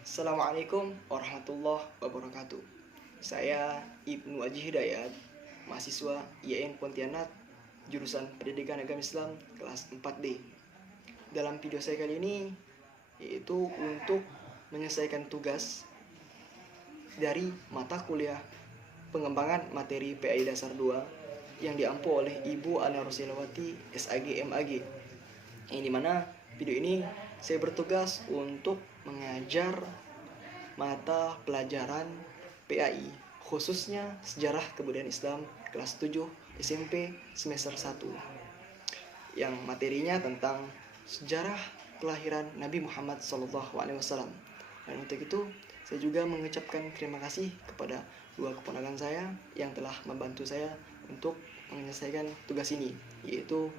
Assalamualaikum warahmatullahi wabarakatuh. Saya Ibnu Aji Hidayat, mahasiswa IAIN Pontianak, jurusan Pendidikan Agama Islam kelas 4D. Dalam video saya kali ini yaitu untuk menyelesaikan tugas dari mata kuliah pengembangan materi PAI Dasar 2 yang diampu oleh Ibu Ana Rosilawati SAG MAG. Yang dimana video ini saya bertugas untuk mengajar mata pelajaran PAI, khususnya Sejarah Kebudayaan Islam kelas 7 SMP semester 1, yang materinya tentang sejarah kelahiran Nabi Muhammad SAW. Dan untuk itu, saya juga mengucapkan terima kasih kepada dua keponakan saya yang telah membantu saya untuk menyelesaikan tugas ini, yaitu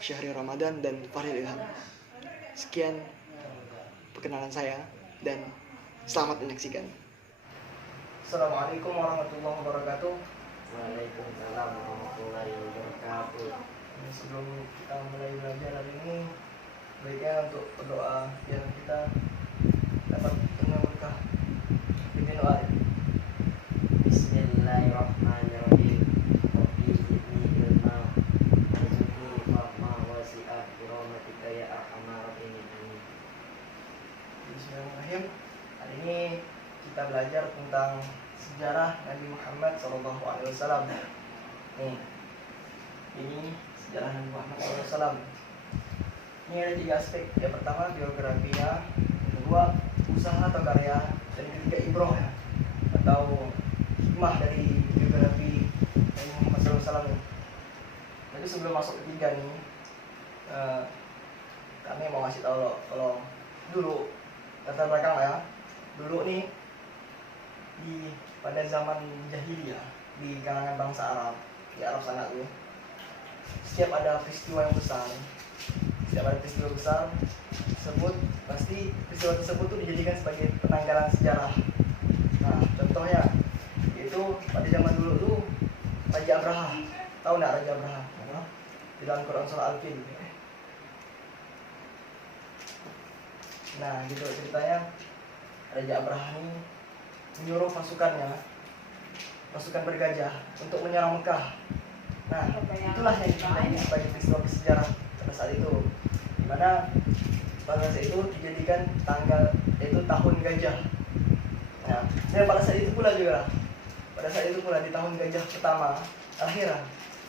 Syahri Ramadan dan Fahril Ilham. Sekian perkenalan saya dan selamat menyaksikan. Assalamualaikum warahmatullahi wabarakatuh. Waalaikumsalam warahmatullahi wabarakatuh. Sebelum kita mulai belajar hari ini, baiknya untuk berdoa biar kita dapat penuh berkah. Bimbing doa. Bismillahirrahmanirrahim. Rabbi zidni ilma warzuqni fahma wasi'ah bi rahmatika ya arhamar rahimin. Amin. Bismillahirrahmanirrahim. Hari ini kita belajar tentang sejarah Nabi Muhammad SAW. Nih, ini sejarah Nabi Muhammad SAW. Ini ada 3 aspek. Yang pertama biografinya, yang kedua usaha atau karya, dan yang ketiga ibroh atau hikmah dari biografi Nabi Muhammad SAW. Tapi sebelum masuk ketiga nih, kami mau ngasih tahu kalau dulu latar belakang ya. Dulu nih pada zaman jahiliyah di kalangan bangsa Arab, di Arab sana tuh, setiap ada peristiwa besar tersebut, pasti peristiwa tersebut tuh dijadikan sebagai penanggalan sejarah. Nah, contohnya yaitu pada zaman dulu tuh Raja Abraha. Tahu nggak Raja Abraha? Di dalam Quran surah Al-Fil. Nah, gitu ceritanya. Raja Abraha ini menyuruh pasukan bergajah untuk menyerang Mekah. Nah, itulah yang dijadikan sebagai peristiwa sejarah pada saat itu, di mana pada saat itu dijadikan tanggal, yaitu tahun gajah. Nah, dan pada saat itu pula di tahun gajah pertama lahir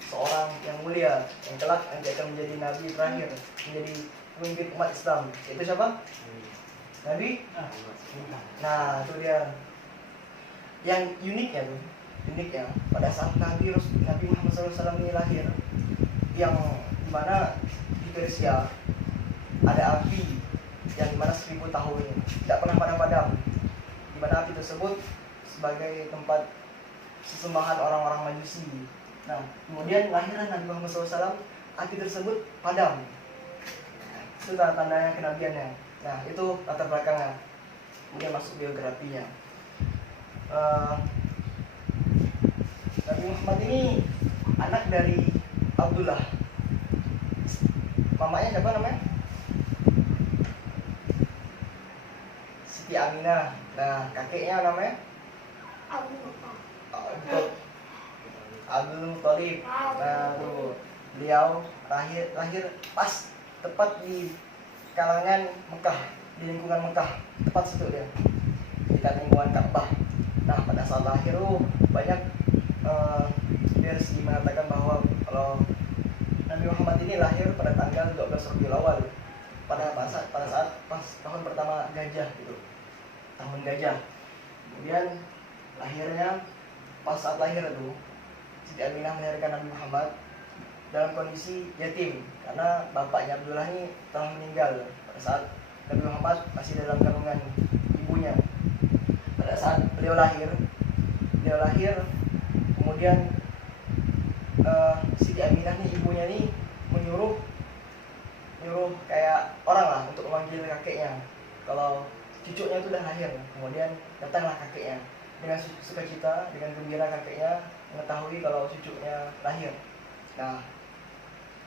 seorang yang mulia, yang kelak nanti akan menjadi nabi terakhir, menjadi pemimpin umat Islam. Itu siapa? Nabi. Nah, itu dia. Yang uniknya pada saat Nabi Muhammad SAW ini lahir, yang dimana di Persia ada api yang dimana 1000 tahun tidak pernah padam-padam, dimana api tersebut sebagai tempat sesembahan orang-orang Majusi. Nah, kemudian lahirlah Nabi Muhammad SAW, api tersebut padam. Itu tanda-tandanya kenabiannya. Nah, itu latar belakangnya. Kemudian masuk biografinya. Nabi Muhammad ini anak dari Abdullah. Mamanya siapa namanya? Siti Aminah. Nah, kakeknya namanya Abdul Muthalib. Nah, beliau lahir pas tepat di kalangan Mekah, di lingkungan Mekah, tepat situ dia, di lingkungan Ka'bah. Nah, pada saat lahir banyak versi mengatakan bahwa kalau Nabi Muhammad ini lahir pada tanggal 12 Rabiul Awal, pada saat pas tahun pertama gajah gitu, tahun gajah. Kemudian lahirnya pas saat lahir itu Siti Aminah melahirkan Nabi Muhammad dalam kondisi yatim karena bapaknya Abdullah ini telah meninggal pada saat Nabi Muhammad masih dalam kandungan ibunya. Pada saat beliau lahir kemudian Siti Aminah nih, ibunya nih menyuruh kayak orang lah untuk memanggil kakeknya kalau cucunya itu udah lahir. Kemudian datanglah kakeknya dengan sukacita, dengan gembira kakeknya mengetahui kalau cucunya lahir. Nah,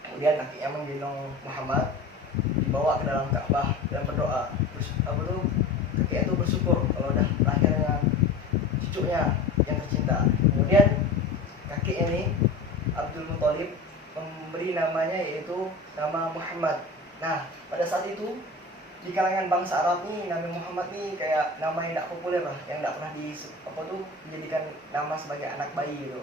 kemudian kakeknya menggendong Muhammad, dibawa ke dalam Ka'bah dan berdoa. Terus kakek itu cucunya yang tercinta. Kemudian kakeknya nih Abdul Muthalib memberi namanya yaitu nama Muhammad. Nah, pada saat itu di kalangan bangsa Arab nih Nabi Muhammad nih kayak nama yang tidak populer lah, yang tidak pernah dijadikan nama sebagai anak bayi gitu.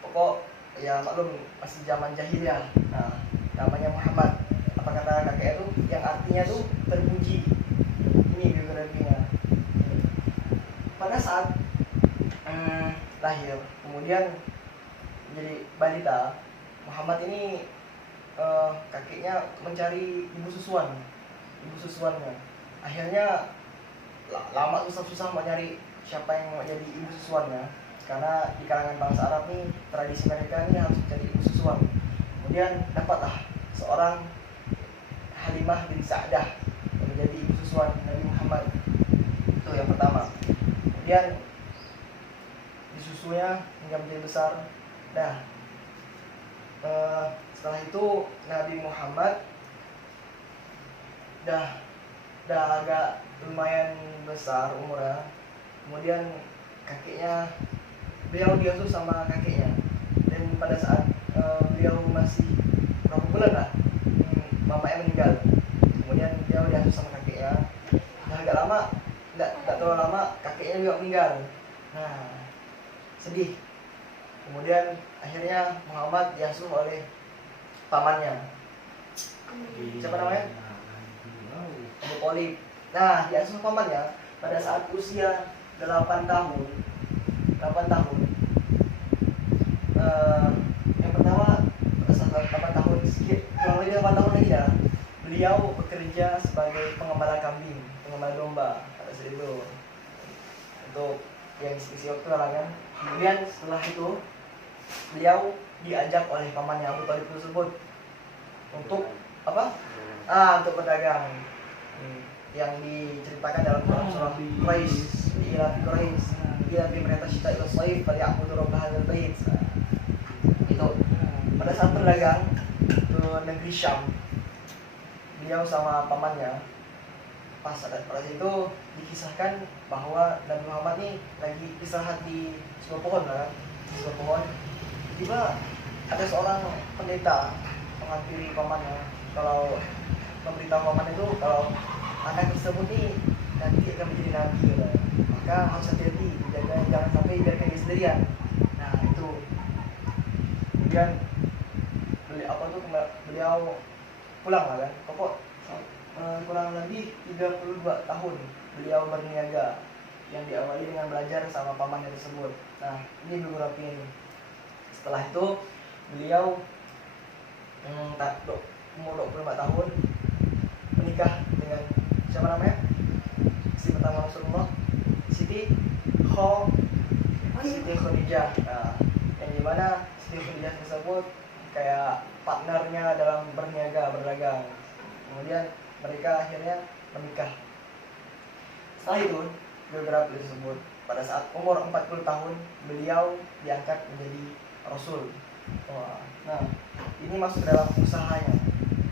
Pokok ya maklum masih zaman jahiliyah. Nah, namanya Muhammad. Apa kata kakek itu yang artinya tuh terpuji. Ini biografinya. Pada saat lahir, kemudian menjadi balita, Muhammad ini kakeknya mencari ibu susuannya. Akhirnya lama susah-susah mencari siapa yang mau jadi ibu susuannya, karena di kalangan bangsa Arab nih tradisi mereka ini harus mencari ibu susuan. Kemudian dapatlah seorang Halimah bin Sa'dah yang menjadi ibu susuan Nabi Muhammad. Itu yang pertama. Kemudian disusunya hingga menjadi besar. Nah, setelah itu Nabi Muhammad dah agak lumayan besar umurnya. Kemudian beliau diasuh sama kakeknya, dan pada saat beliau masih berapa bulan lah, mamanya meninggal. Kemudian beliau diasuh sama kakeknya. Nah, agak lama, tidak terlalu lama, kakeknya juga meninggal. Nah, sedih. Kemudian akhirnya Muhammad diasuh oleh pamannya. Siapa namanya? Abu Thalib. Nah, diasuh pamannya pada saat usia 8 tahun. Yang pertama pada saat 8 tahun, kurang lebih 8 tahun lagi dah, beliau bekerja sebagai pengembala kambing, pengembala domba pada saat itu. Untuk yang isi waktu lah kan. Kemudian setelah itu beliau diajak oleh pamannya Abu Thalib tersebut untuk apa? Untuk berdagang. Yang diceritakan dalam surah Quraisy, ila fi mereka syita ila saif pada ya'budu rabb hadzal bait. Itu pada saat berdagang ke negeri Syam, beliau sama pamannya pas itu dikisahkan bahwa Nabi Muhammad nih lagi istirahat di sebuah pohon kan, tiba ada seorang pendeta menghampiri pamannya, kalau memberitahu paman itu kalau anak tersebut nih nanti akan menjadi nabi gitu. Maka harus hati-hati, jangan sampai biarkan dia sendirian. Nah itu. Kemudian beliau pulang lah kan. Pokok kurang lebih 32 tahun beliau berniaga, yang diawali dengan belajar sama pamannya tersebut. Nah ini biografi ini. Setelah itu beliau umur 25 tahun menikah dengan siapa namanya? Istri pertama Rasulullah, Siti Khadijah. Nah, yang dimana Siti Khadijah tersebut kayak partnernya dalam berdagang. Kemudian mereka akhirnya menikah. Setelah itu biografi tersebut, pada saat umur 40 tahun beliau diangkat menjadi Rasul. Nah, ini masuk dalam usahanya,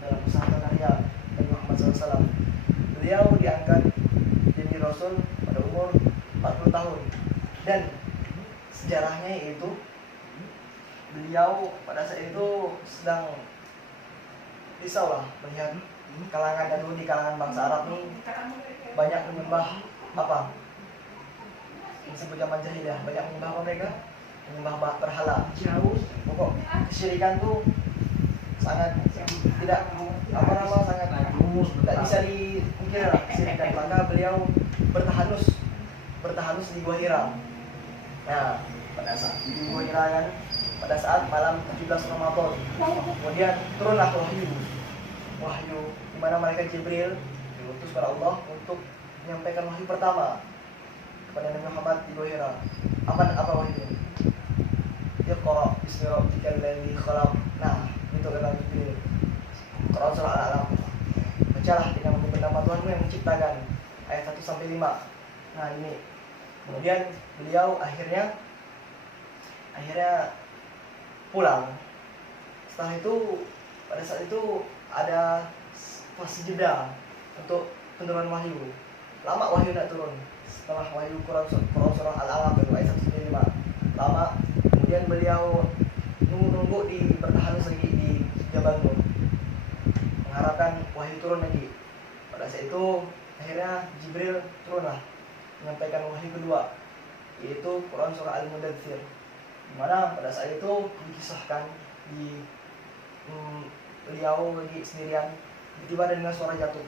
dalam usaha karya Nabi Muhammad SAW. Beliau diangkat jadi Rasul pada umur 40 tahun. Dan sejarahnya yaitu beliau pada saat itu sedang risau lah melihat kalangan dulu di kalangan bangsa Arab ini banyak menyembah apa? Disebut zaman jahiliyah, banyak menyembah apa mereka? Menyembah berhala. Pokok kesyirikan tuh sangat tidak sangat tidak bisa dipungkiri lah kesyirikan. Maka beliau bertahanus di Gua Hira. Nah, pada saat di Gua Hira kan, pada saat malam 17 Ramadan, kemudian turunlah wahyu di mana malaikat Jibril diutus oleh Allah untuk menyampaikan wahyu pertama kepada Nabi Muhammad di Gua Hira. Apa wahyunya? Iqra bismi rabbikal ladzi khalaq. Nah, itu kata Jibril. Quran surah Al-Alaq. Bacalah dengan menyebut nama Tuhanmu yang menciptakan. Ayat 1 sampai 5. Nah, ini. Kemudian beliau akhirnya pulang. Setelah itu pada saat itu ada fase jeda untuk penurunan wahyu. lama wahyu nak turun. Setelah wahyu Quran surah Al-Alaq ayat 105 lama, kemudian beliau nunggu bertahan lagi di Jabal Nur mengharapkan wahyu turun lagi. Pada saat itu akhirnya Jibril turunlah menyampaikan wahyu kedua, yaitu Quran surah Al-Mudaththir, di mana pada saat itu dikisahkan di beliau lagi sendirian, tiba-tiba ada dengar suara jatuh.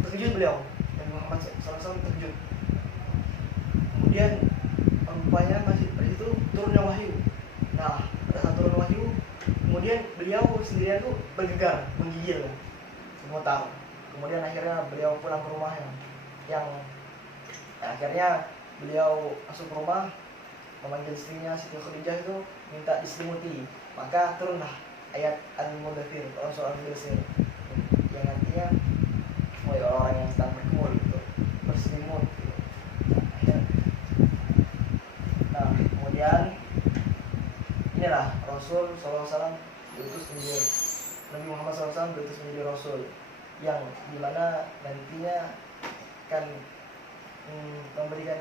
Terkejut beliau, dan Muhammad SAW terkejut. Kemudian rupanya masih itu turunnya wahyu. Nah, pada saat turun wahyu, kemudian beliau sendirian tuh bergegar, menggigil, gemetar. Kemudian akhirnya beliau pulang ke rumahnya. Yang akhirnya beliau masuk ke rumah, memanggil istrinya Siti Khadijah itu minta diselimuti. Maka turunlah ayat Al-Mudaththir, surah Al-Mudaththir, yang artinya wahai orang yang sedang berkumul gitu, berselimut gitu. Nah, kemudian inilah Rasul SAW diutus menjadi Nabi Muhammad SAW diutus menjadi Rasul, yang dimana nantinya akan memberikan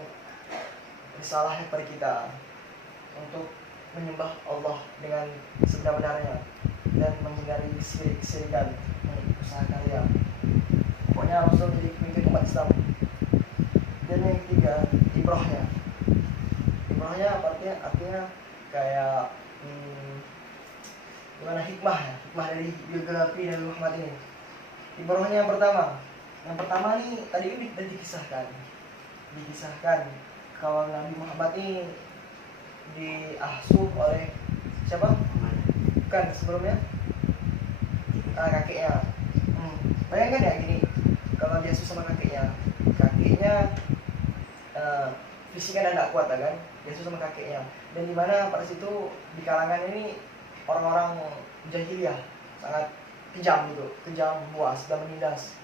risalah kepada kita untuk menyembah Allah dengan sebenar-benarnya dan menghindari kesirikan usaha kalian. Pokoknya Rasul jadi pemimpin umat Islam. Dan yang ketiga, ibrahnya. Ibrahnya artinya kayak gimana hikmah dari biografi Nabi Muhammad ini. Ibrahnya yang pertama nih tadi ini sudah dikisahkan kalau Nabi Muhammad ini diasuh oleh siapa? Bukan sebelumnya kakeknya. Bayangkan ya gini, kalau diasuh sama kakeknya fisiknya tidak kuat kan? Diasuh sama kakeknya. Dan di mana pada situ di kalangan ini orang-orang jahiliyah sangat kejam gitu, kejam, buas dan menindas.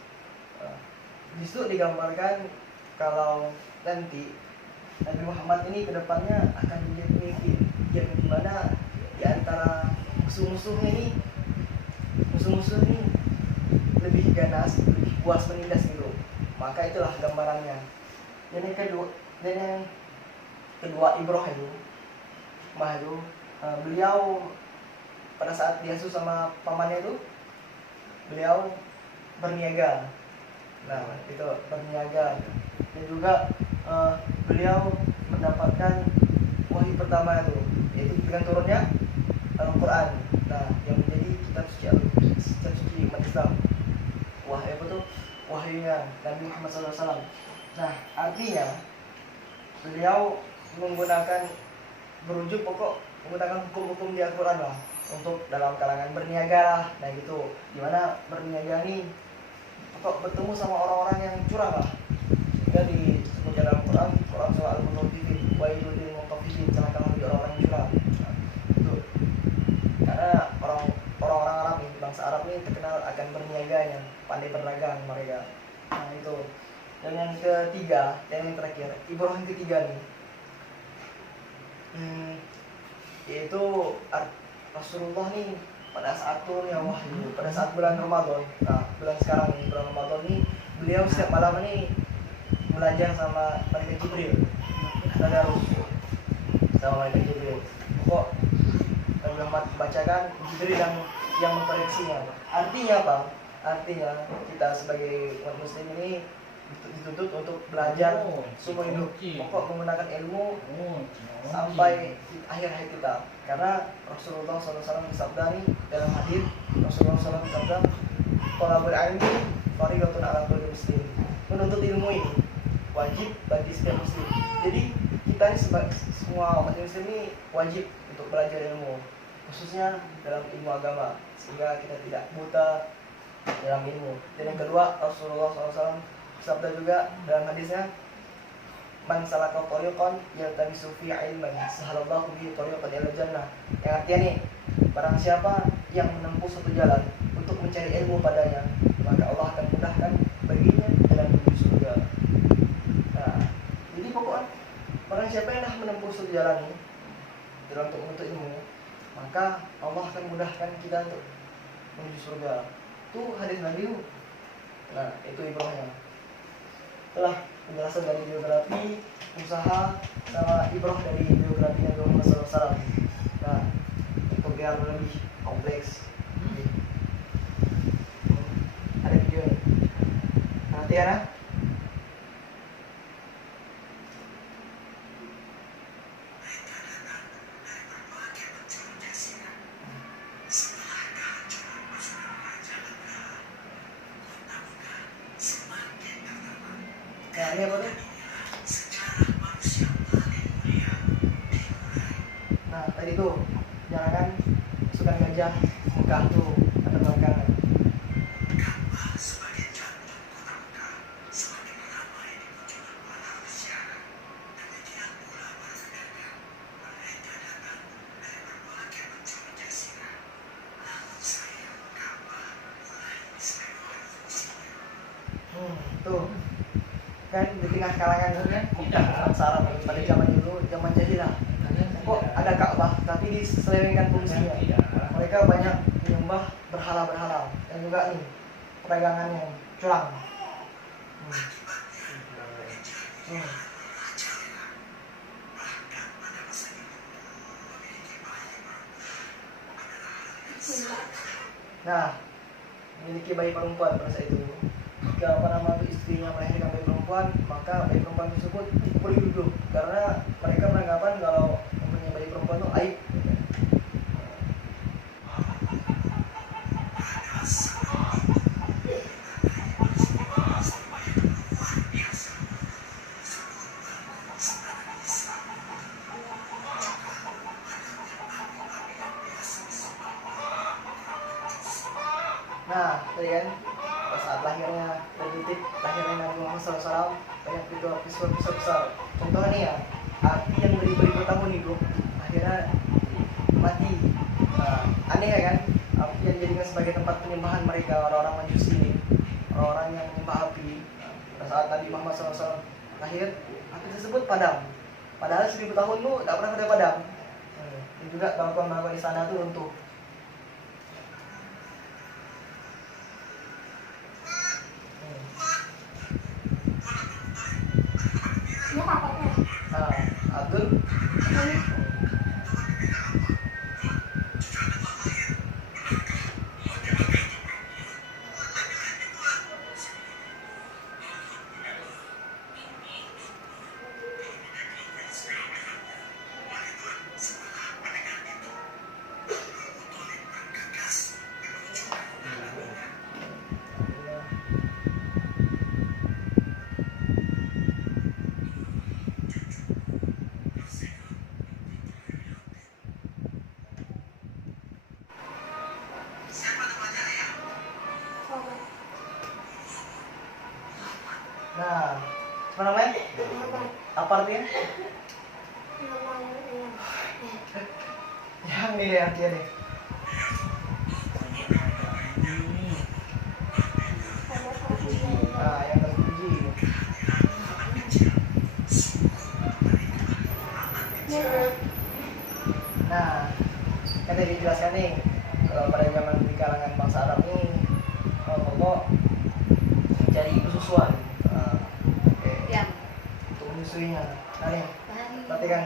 Di situ digambarkan kalau nanti Nabi Muhammad ini kedepannya akan menjadi pemimpin yang dimana di antara musuh-musuh ini lebih ganas, lebih puas menindas gitu. Maka itulah gambarannya. Dan yang kedua Ibrahim itu beliau pada saat diasuh sama pamannya itu beliau berniaga. Nah, itu berniaga. Dan juga beliau mendapatkan wahyu pertama itu, yaitu dengan turunnya Al-Quran. Nah, yang menjadi kitab suci umat Islam. Wahyunya Nabi Muhammad SAW. Nah, artinya beliau menggunakan hukum-hukum di Al-Quran lah untuk dalam kalangan berniaga lah. Nah gitu, dimana berniaga nih bertemu sama orang-orang yang curang lah, sehingga disebut dalam Quran surah Al-Mutaffifin, wailul lil mutaffifin, celakalah bagi orang-orang yang curang. Nah, itu karena orang-orang Arab nih, bangsa Arab nih terkenal akan berniaga, yang pandai berdagang mereka. Nah itu. Dan yang ketiga dan yang terakhir, Ibrahim ketiga nih, yaitu Rasulullah nih pada saat turunnya wahyu, pada saat bulan Ramadan. Nah, bulan sekarang nih, bulan Ramadan nih, beliau setiap malam nih belajar sama malaikat Jibril. Tadarus sama malaikat Jibril. Kok Nabi Muhammad bacakan, Jibril yang memprediksi-nya. Artinya apa? Artinya kita sebagai umat muslim ini dituntut untuk belajar seumur hidup, pokok menggunakan ilmu sampai akhir hayat kita. Karena Rasulullah SAW bersabda nih dalam hadis, Rasulullah SAW bersabda, "Thalabul ilmi fardhatun 'ala kulli muslim." Menuntut ilmu ini wajib bagi setiap muslim. Jadi kita ini semua umat muslim ini wajib untuk belajar ilmu, khususnya dalam ilmu agama, sehingga kita tidak buta dalam ilmu. Dan yang kedua, Rasulullah SAW sabda juga dalam hadisnya, "Man salaka thariqan yaltamisu fi ilman, sahalallahu bihi thariqan ila jannah." Yang artinya nih, barang siapa yang menempuh suatu jalan untuk mencari ilmu padanya, maka Allah akan mudahkan baginya dalam menuju surga. Nah, jadi pokoknya barang siapa yang dah menempuh suatu jalan nih dalam untuk menuntut ilmu, maka Allah akan mudahkan kita untuk menuju surga. Itu hadis Nabi. Nah, itu Ibrahim. Itulah penjelasan dari biografi, usaha, sama ibroh dari biografi Nabi Muhammad SAW. Nah, untuk yang lebih kompleks, ada video nih. Nanti ya. Nah, ini apa tuh? Nah, tadi tuh jangan pasukan gajah Mekah tuh terbangkan. Tuh kan di tengah kalangan kan Mekah Arab pada zaman dulu, zaman jahilah. Kok ada Ka'bah tapi diselewengkan fungsinya. Mereka banyak menyembah berhala-berhala dan juga nih pedagangan yang curang. Nah, memiliki bayi perempuan pada saat itu. Jika istrinya melahirkan bayi perempuan, maka bayi perempuan tersebut dipukuli dulu karena mereka beranggapan kalau mempunyai bayi perempuan itu aib. Nah, tadi kan saat lahirnya detik lahirnya Nabi Muhammad SAW banyak peristiwa besar. Contohnya nih ya, api yang beribu-ribu tahun hidup akhirnya mati. Nah, aneh ya kan, api yang dijadikan sebagai tempat penyembahan mereka orang-orang Majusi ini, orang-orang yang menyembah api. Pada saat Nabi Muhammad SAW lahir, api tersebut padam. Padahal 1000 tahun itu tidak pernah ada padam. Dan juga bangkuan-bangkuan di sana tuh runtuh. Abdul. Nah, apa namanya? Apa artinya? Yang ini deh artinya deh. Nah, yang terpuji. Nah, kan tadi dijelaskan nih pada zaman di kalangan bangsa Arab nih, pokok mencari kesusuan. Untuk menyusuinya. Nah nih, perhatikan.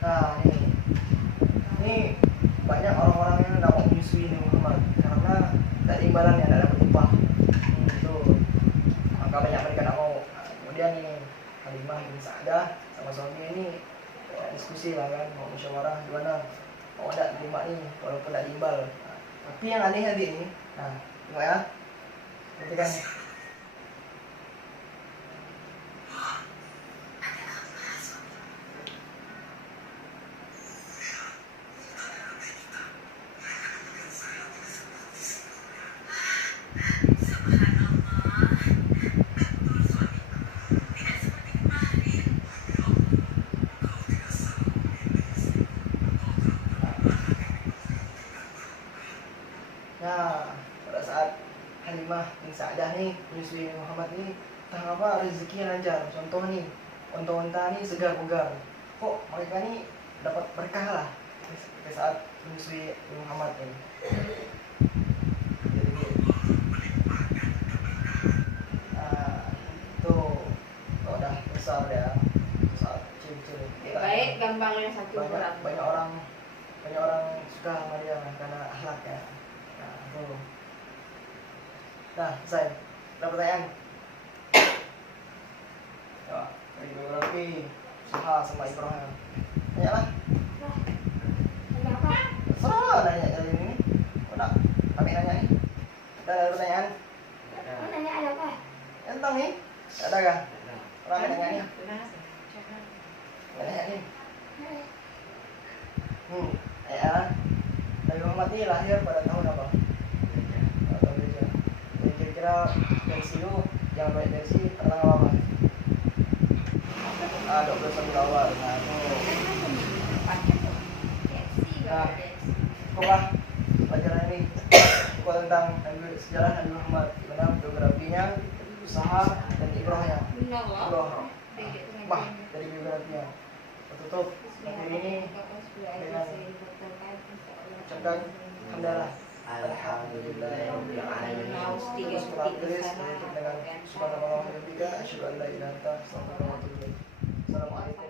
Nah ini banyak orang-orang yang tidak mau menyusui Nabi Muhammad karena tidak ada imbalannya, tidak dapat upah. Itu maka banyak mereka tidak mau. Kemudian ini Halimah bin Sa'dah sama suaminya ini diskusi lah kan, mau musyawarah gimana, mau tidak terima nih walaupun tidak imbal. Tapi yang aneh tadi ini, nah tengok ya, perhatikan. Nah, pada saat Halimah bin Sa'dah nih menyusui Muhammad ini, entah apa rezekinya lancar. Contoh nih, unta-unta nih segar bugar. Kok mereka nih dapat berkah lah pada saat menyusui Muhammad ini. kalau yang satu banyak orang suka sama dia karena akhlaknya. Nah, tuh. Nah, saya ada pertanyaan. Ya, dari biografi Suha sama Ibrahim. Tanya lah. Terserah nanya dari ini. Udah, kami nanya nih. Ada pertanyaan? Tentang nih? Ada kah? Orang yang nanya nih? Nanya nih? Ya. Nabi Muhammad ini lahir pada tahun apa? Tahun Hijriah. Jadi kira-kira versi lu yang banyak versi tentang apa? 12 Rabiul Awal. Nah, itu. Nah, sekolah pelajaran ini sekolah tentang sejarah Nabi Muhammad, gimana biografinya, usaha dan Ibrahim. Bah, dari biografinya. Tertutup materi ini dengan ucapkan hamdalah. Alhamdulillah rabbil alamin. Subhanallah wa bihamdihi, asyhadu an la ilaha illa anta, astaghfiruka wa atubu ilaik. Assalamualaikum.